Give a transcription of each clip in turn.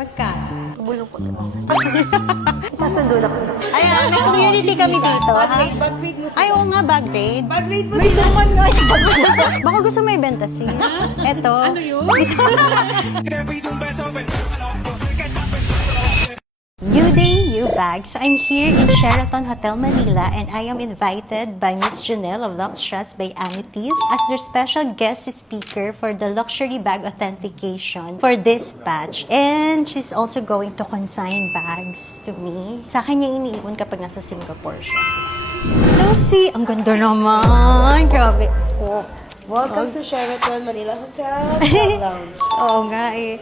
Magkano? Bulong ko ito. Masundo na ko. Ayan, may community kami dito. Ha? Bag grade mo Ay, oo nga, bag grade. Bag grade mo May suman nga yung bag grade. Baka gusto mo ibenta siya. Eto. Ano yun? New day, new bag. So I'm here in Sheraton Hotel Manila and I am invited by Miss Janelle of Lux Trust by Amethyst as their special guest speaker for the luxury bag authentication for this batch. And she's also going to consign bags to me. Sa akin niya iniipon kapag nasa Singapore siya. Lucy, ang ganda naman. Grabe. Oh. Welcome to Sheraton Manila Hotel Lounge. Oo nga eh.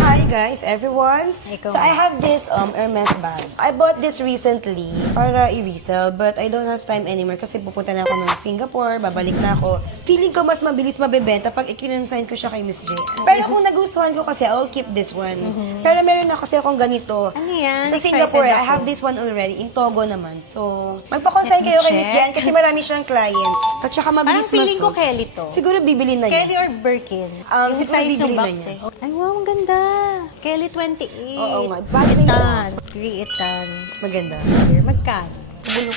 Hi guys, everyone. Ikaw. So I have this Hermes bag. I bought this recently para i-resell but I don't have time anymore kasi pupunta na ako ng Singapore, babalik na ako. Feeling ko mas mabilis mabebenta pag ikinonsign ko siya kay Miss J. Pero kung nagustuhan ko kasi, I'll keep this one. Pero meron na kasi akong ganito. Ano yan? Sa Excited Singapore, I ako. have this one already. In Togo naman. So, magpa-consign kayo kay Miss Jen kasi marami siyang client. At saka Parang mabilis feeling ko masok. Kelly to. Siguro bibili na Kelly niya. or Birkin? Yung siguro size ng bibili na box niya. eh. Ay, wow, ang ganda. Kelly 28. Oo nga. Bakit Itan. Griitan. Maganda. Magkano? Bulok.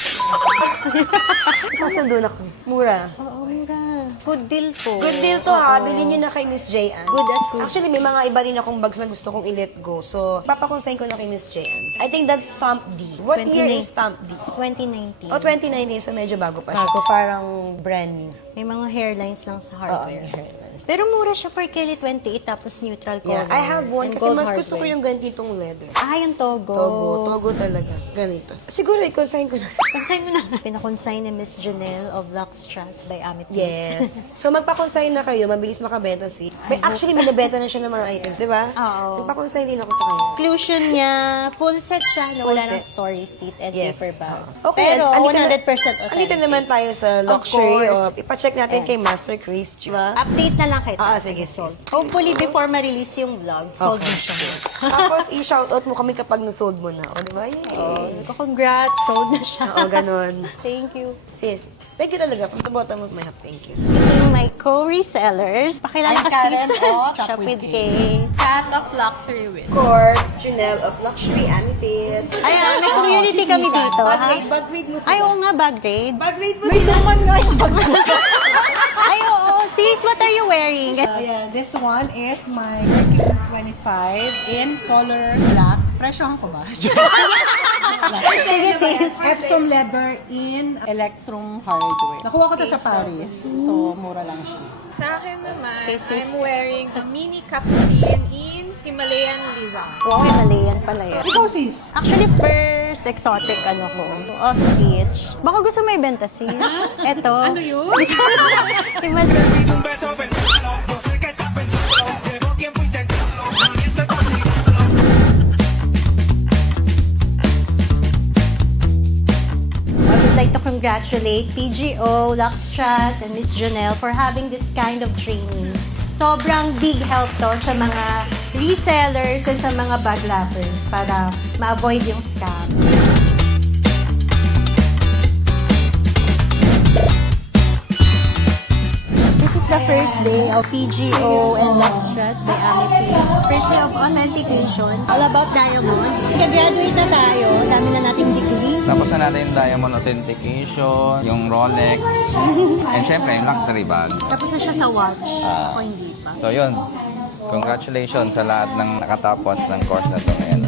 Masundo na ko. Mura. Oo, mura. Good deal to. Good deal to ha. Bilhin nyo na kay Miss J. Good as good. Actually, may mga iba rin akong bags na gusto kong i-let go. So, papakonsign ko na kay Miss J. I think that's Stamp D. What year 29. is Stamp D? 2019. Oh, 2019. So, medyo bago pa siya. Parang brand new. May mga hairlines lang sa Oo, hardware. may hairlines. Pero mura siya for Kelly 28 tapos neutral color. Yeah, I have one and kasi gold mas gusto ko hardware. yung ganitong leather. Ah, yung Togo. Togo talaga. Ganito. Siguro, i-consign ko na. Consign mo na. Pinakonsign ni Miss Janelle of Lux Trust by Amethyst. Yes. So, magpa-consign na kayo, mabilis makabenta si. Actually, minabenta na siya ng mga items, di ba? Oo. Magpa-consign din ako sa kanya. Inclusion niya, full set siya na wala Full ng set. story seat and Yes. paper bag. Okay, Pero andito 100% authentic. Andito naman tayo sa luxury. course. Ipacheck natin kay Master Chris, di ba? Update na lang kita. Sige. Sold. Hopefully, before ma-release yung vlog, sold na siya. Tapos, i-shoutout mo kami kapag na-sold mo na. O, di ba? Yay! Congrats, sold na siya. Oo, ganun. Thank you. Sis, thank you talaga. From the bottom of my heart, thank you. So, yung my co-resellers, pakilala I'm ka Karen sis. of Shop with K. Cat of Luxury Win. Of course, Janelle of Luxury Amethyst. Ayan, may community kami dito. Bag Ha? grade, bag grade mo sila. Ay, oo nga, bag grade. Bag grade mo May sila. suman nga yung bag. Ay, oo. Sis, what are you wearing? Yeah, this one is my Birkin 25 in color black. Presyohan ko ba? Sige, sis. Epsom leather in Electrum hardware. Nakuha ko to sa Paris. So, mura lang siya. Sa akin naman, Cases. I'm wearing a mini cappuccino in Himalayan Lizard. Wow, Himalayan pala yan. Ikaw, sis? Actually, first exotic ano ko, ostrich. Baka gusto mo ibenta sis. Eto. Ano yun? Himalayan. I would like to congratulate PGO, Lux Trust, and Miss Janelle for having this kind of training. Sobrang big help to sa mga resellers and sa mga bag wrappers para ma-avoid yung scam. This is the first day of PGO and Lux Trust by Amethyst. First day of authentication. All about diamond. Nag-graduate na tayo. Dami na nating degree. Tapos na natin yung diamond authentication, yung Rolex, and syempre yung luxury bag. Tapos na siya sa watch. O hindi pa. So yun, congratulations sa lahat ng nakatapos ng course na to ngayon.